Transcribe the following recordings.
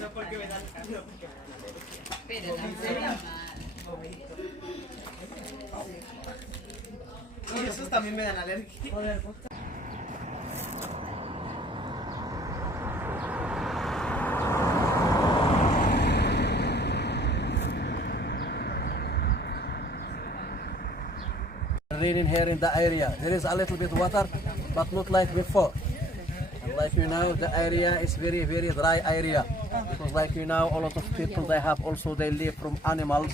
No porque me dan no, porque me dan alergia. Pero ¿en serio? Y esos también me dan alergia. Raining here in the area. There is a little bit water, but not like before. And like you know, the area is very, very dry area. Because like you know, a lot of people they have also they live from animals.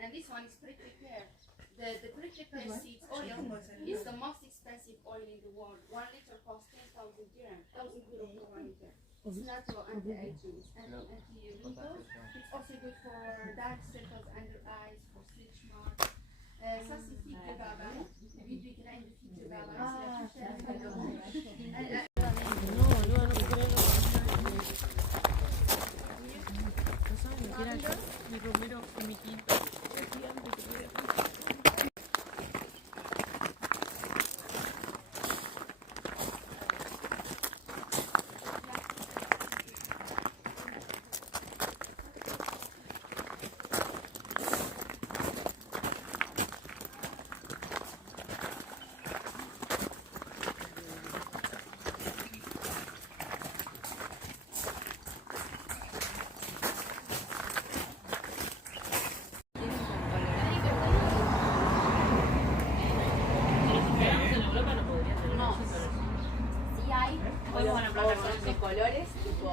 And this one is pre-prepared. The pre-prepared seeds oil is the most expensive oil in the world. 1 liter costs 10,000 dirham, 1,000 euro for 1 liter. It's natural anti-aging, it's anti-wrinkles. It's also good for dark circles under eyes, for stretch marks. Ça c'est figue de baba, l'huile de graines de figue de baba, c'est la plus chère. Mi romero y mi quinto. De colores tipo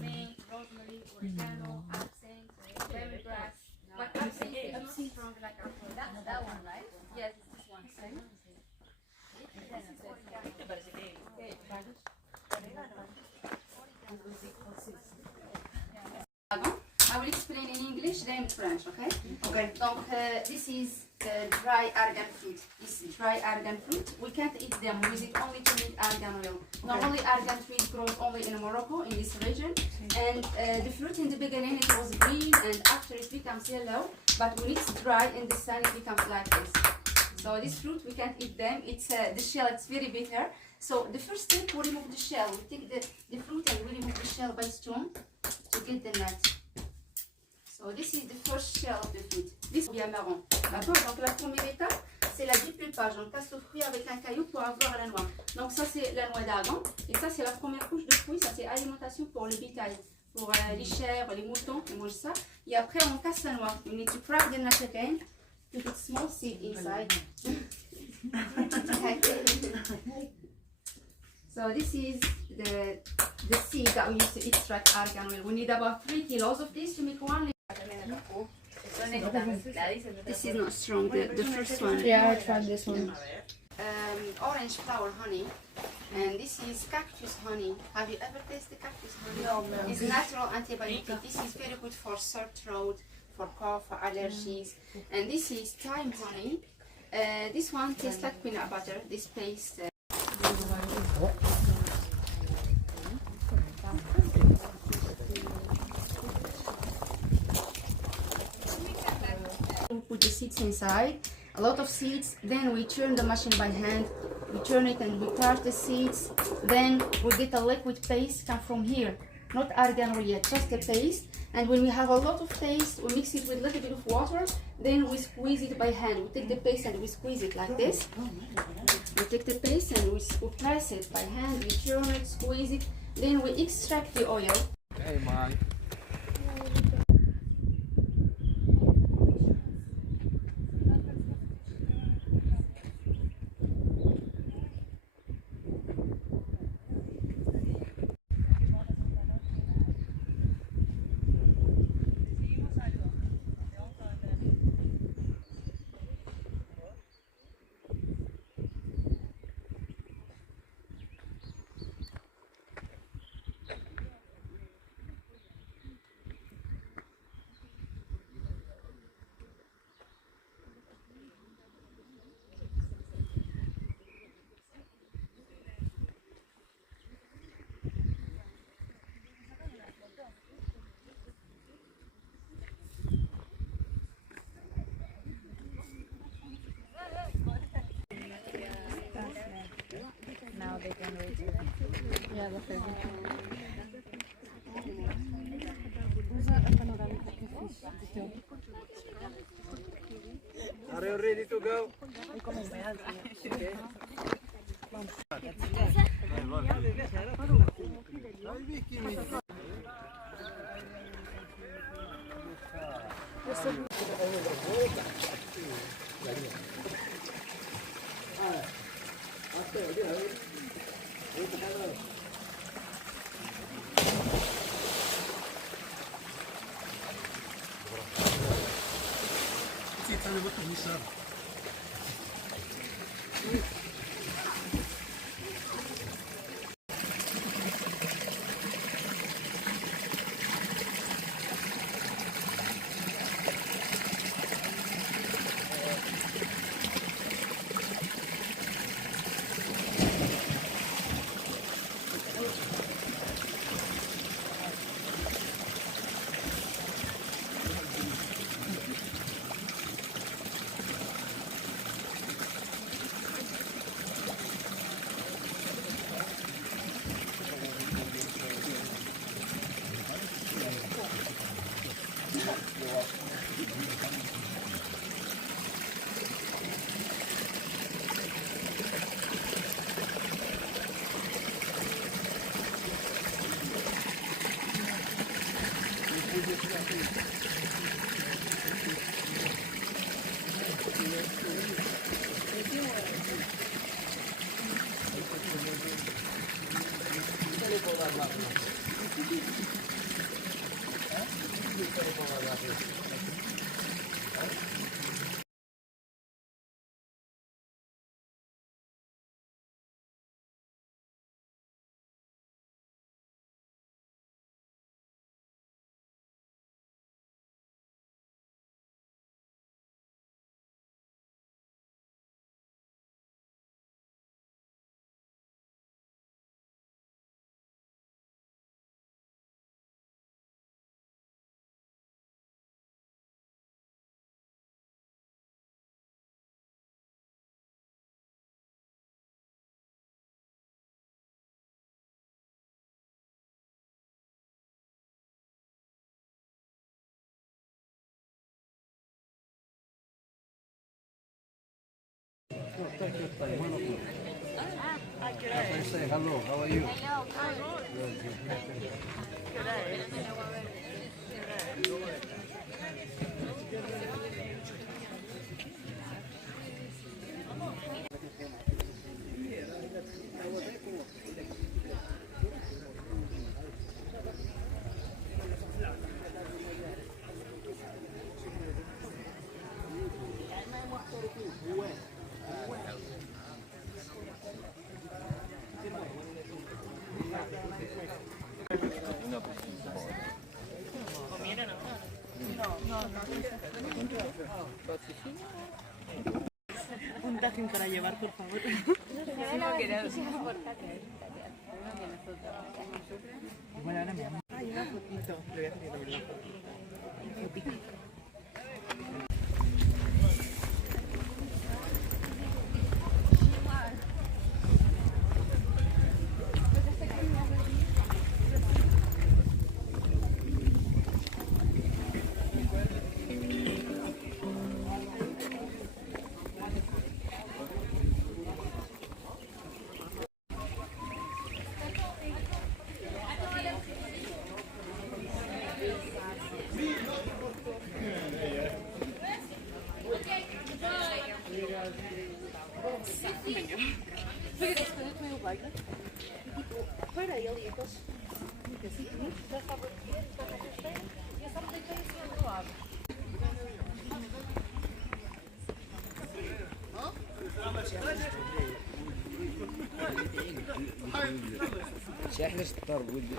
Mint, rosemary, oregano, absinthe, lemongrass. But absinthe is not strong like alcohol. that one, right? Yes, this one. I will explain in English, then in French, okay? Okay. Donc, this is dry argan fruit. This dry argan fruit, we can't eat them. We use it only to make argan oil. Normally, argan tree grows only in Morocco, in this region. And the fruit in the beginning, it was green, and after it becomes yellow. But when it's dry in the sun, it becomes like this. So this fruit, we can't eat them. It's the shell, it's very bitter. So the first step, we remove the shell. We take the fruit and we remove the shell by stone to get the nuts. So this is the first shell of the fruit. This est bien marron. D'accord? Donc la première étape, c'est la dépulpage. On casse le fruit avec un caillou pour avoir la noix. Donc ça c'est la noix d'argan. Et ça c'est la première couche de fruits. Ça c'est alimentation pour le bétail. Pour les chèvres, les moutons qui mangent ça. Et après on casse la noix. You need to crack the nut again. To put small seed inside. So this is the seed that we use to extract argan oil. We need about 3 kilos of this to make 1 liter. This is not strong, the first one. Yeah, I tried this one. Orange flower honey. And this is cactus honey. Have you ever tasted cactus honey? No. It's natural antibiotic. This is very good for sore throat, for cough, for allergies. And this is thyme honey. This one tastes like peanut butter, this paste. inside, a lot of seeds. Then we turn the machine by hand. We turn it and we touch the seeds. Then we get a liquid paste come from here. Not argan oil yet, just a paste. And when we have a lot of paste, we mix it with a little bit of water. Then we squeeze it by hand. We take the paste and we squeeze it like this. We take the paste and we press it by hand. We turn it, squeeze it. Then we extract the oil. Hey, man. Now they can reach it. Yeah, the favorite. Are you ready to go? Take your time, 1 o'clock. As I say, hello, how are you? Un tajín para llevar, por favor. Bueno, ahora me amo. Hay una fotito. Le voy a hacer una foto. Para ele, aqueles. Já estava cheio, e eu só me deitei em cima do lado. شاحنة الطرب ودي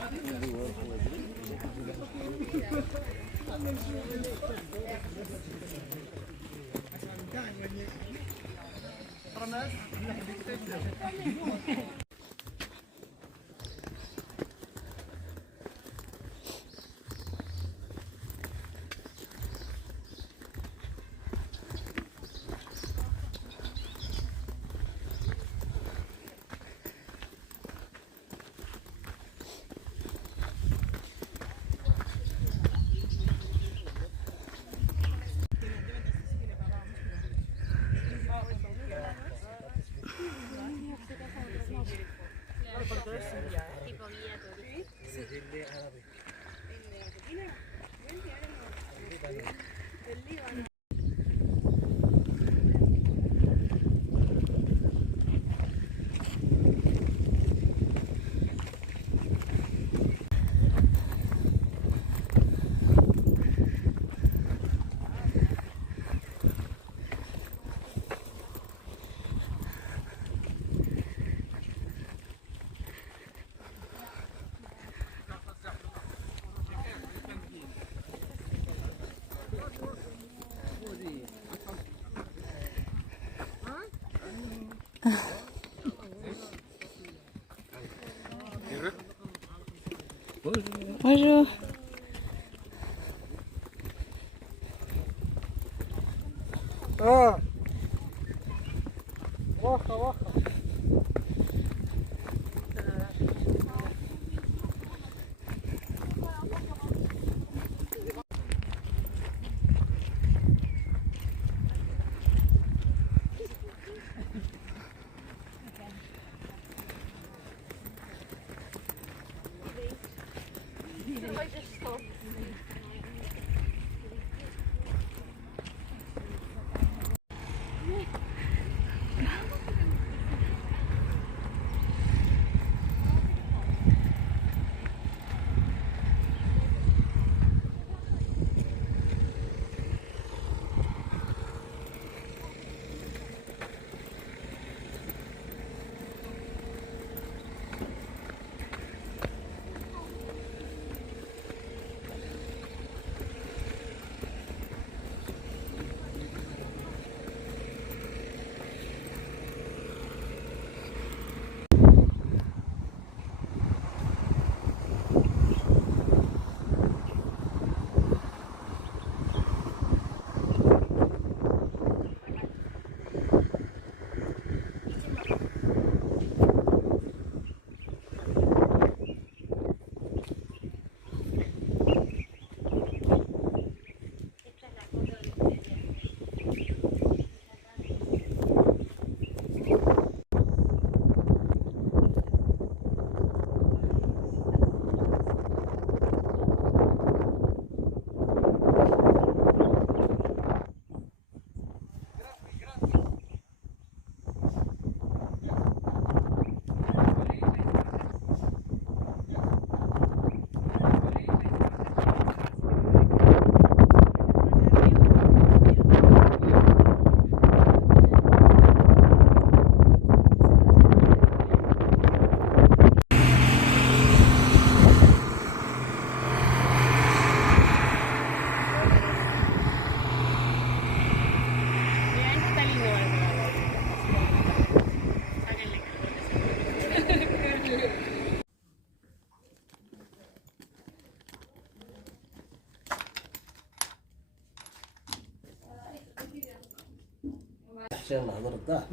Bonjour.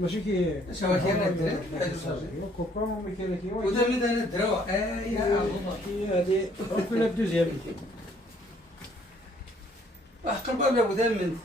ماشي كي كوبا ما كاين كي ودا من انا الدروا يا الله هذه ربنا الدوزيام قربان يا ابو ذا من